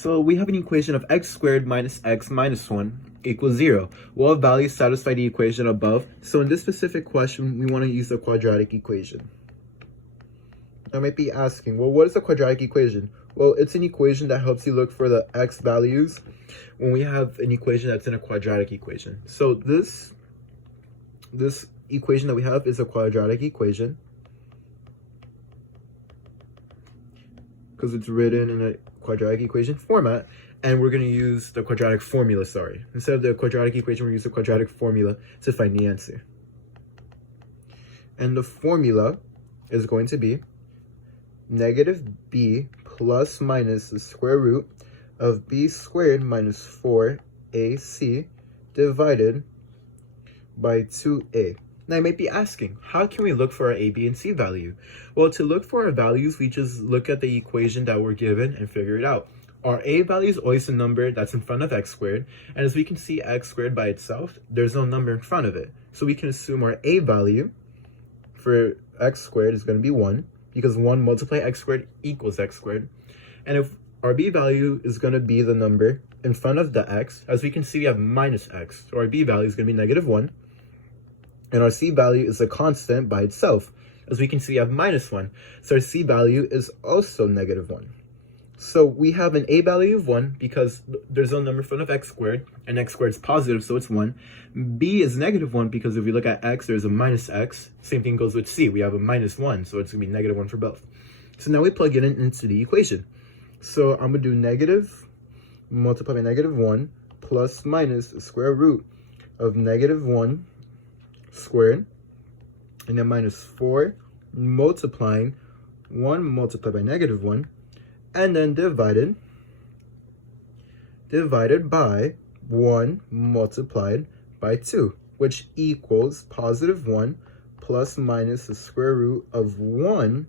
So we have an equation of x squared minus x minus 1 equals 0. What values satisfy the equation above? So in this specific question, we want to use the quadratic equation. I might be asking, well, what is a quadratic equation? Well, it's an equation that helps you look for the x values when we have an equation that's in a quadratic equation. So this equation that we have is a quadratic equation because it's written in a quadratic equation format, and we're going to use the quadratic formula, Instead of the quadratic equation, we use the quadratic formula to find the answer. And the formula is going to be negative b plus minus the square root of b squared minus 4ac divided by 2a. Now, I might be asking, how can we look for our a, b, and c value? Well, to look for our values, we just look at the equation that we're given and figure it out. Our a value is always a number that's in front of x squared, and as we can see x squared by itself, there's no number in front of it. So we can assume our a value for x squared is going to be 1, because 1 multiplied x squared equals x squared. And if our b value is going to be the number in front of the x, as we can see, we have minus x. So our b value is going to be negative 1. And our c value is a constant by itself. As we can see, we have minus 1. So our c value is also negative 1. So we have an a value of 1 because there's no number in front of x squared, and x squared is positive, so it's 1. B is negative 1 because if we look at x, there's a minus x. Same thing goes with c. We have a minus 1, so it's going to be negative 1 for both. So now we plug it into the equation. So I'm going to do negative multiplied by negative 1 plus minus the square root of negative 1 squared, and then minus 4 multiplying 1 multiplied by negative 1, and then divided by 1 multiplied by 2, which equals positive 1 plus minus the square root of 1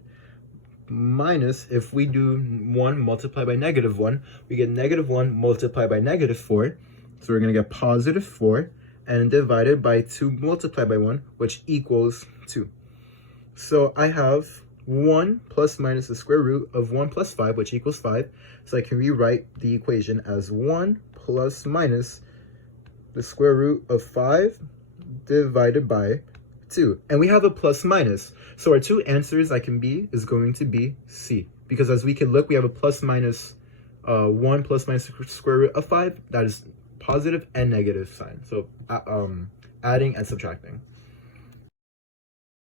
minus, if we do 1 multiplied by negative 1, we get negative 1 multiplied by negative 4, so we're going to get positive 4, and divided by 2 multiplied by 1, which equals 2. So I have 1 plus minus the square root of 1 plus 5, which equals 5. So I can rewrite the equation as 1 plus minus the square root of 5 divided by 2. And we have a plus minus. So our two answers is going to be C. Because as we can look, we have a plus minus 1 plus minus the square root of 5. That is positive and negative sign. So adding and subtracting.